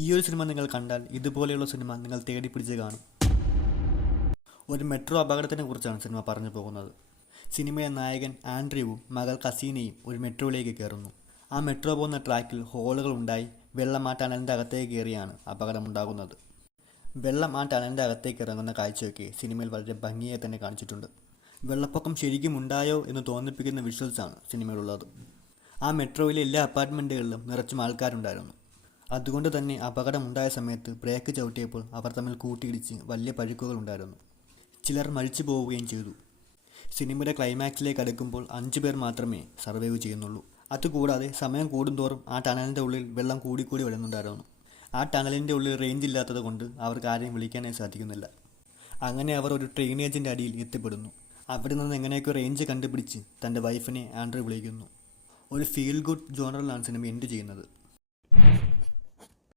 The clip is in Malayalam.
ഈ ഒരു സിനിമ നിങ്ങൾ കണ്ടാൽ ഇതുപോലെയുള്ള സിനിമ നിങ്ങൾ തേടി പിടിച്ച് കാണും. ഒരു മെട്രോ അപകടത്തിനെ കുറിച്ചാണ് സിനിമ പറഞ്ഞു പോകുന്നത്. സിനിമയിലെ നായകൻ ആൻഡ്രൂവും മകൾ കസീനയും ഒരു മെട്രോയിലേക്ക് കയറുന്നു. ആ മെട്രോ പോകുന്ന ട്രാക്കിൽ ഹോളുകൾ ഉണ്ടായി വെള്ളം ആ ടണലിൻ്റെ അകത്തേക്ക് കയറിയാണ് അപകടമുണ്ടാകുന്നത്. വെള്ളം ആ ടണലിൻ്റെ അകത്തേക്ക് ഇറങ്ങുന്ന കാഴ്ചയൊക്കെ സിനിമയിൽ വളരെ ഭംഗിയായി തന്നെ കാണിച്ചിട്ടുണ്ട്. വെള്ളപ്പൊക്കം ശരിക്കും ഉണ്ടായോ എന്ന് തോന്നിപ്പിക്കുന്ന വിഷ്വൽസാണ് സിനിമയിലുള്ളത്. ആ മെട്രോയിലെ എല്ലാ അപ്പാർട്ട്മെൻറ്റുകളിലും നിറച്ചും ആൾക്കാരുണ്ടായിരുന്നു. അതുകൊണ്ട് തന്നെ അപകടമുണ്ടായ സമയത്ത് ബ്രേക്ക് ചവിട്ടിയപ്പോൾ അവർ തമ്മിൽ കൂട്ടിയിടിച്ച് വലിയ പഴുക്കുകളുണ്ടായിരുന്നു. ചിലർ മരിച്ചു പോവുകയും ചെയ്തു. സിനിമയുടെ ക്ലൈമാക്സിലേക്ക് അടുക്കുമ്പോൾ 5 പേർ മാത്രമേ സർവൈവ് ചെയ്യുന്നുള്ളൂ. അതുകൂടാതെ സമയം കൂടുന്തോറും ആ ടണലിൻ്റെ ഉള്ളിൽ വെള്ളം കൂടിക്കൂടി വരുന്നുണ്ടായിരുന്നു. ആ ടണലിൻ്റെ ഉള്ളിൽ റേഞ്ച് ഇല്ലാത്തത് കൊണ്ട് അവർക്ക് ആരെയും വിളിക്കാനായി സാധിക്കുന്നില്ല. അങ്ങനെ അവർ ഒരു ഡ്രെയിനേജിൻ്റെ അടിയിൽ എത്തിപ്പെടുന്നു. അവിടെ നിന്ന് എങ്ങനെയൊക്കെ റേഞ്ച് കണ്ടുപിടിച്ച് തൻ്റെ വൈഫിനെ ആൻഡ്രൂ വിളിക്കുന്നു. ഒരു ഫീൽ ഗുഡ് ജോണറിലാണ് സിനിമ എൻഡ് ചെയ്യുന്നത്.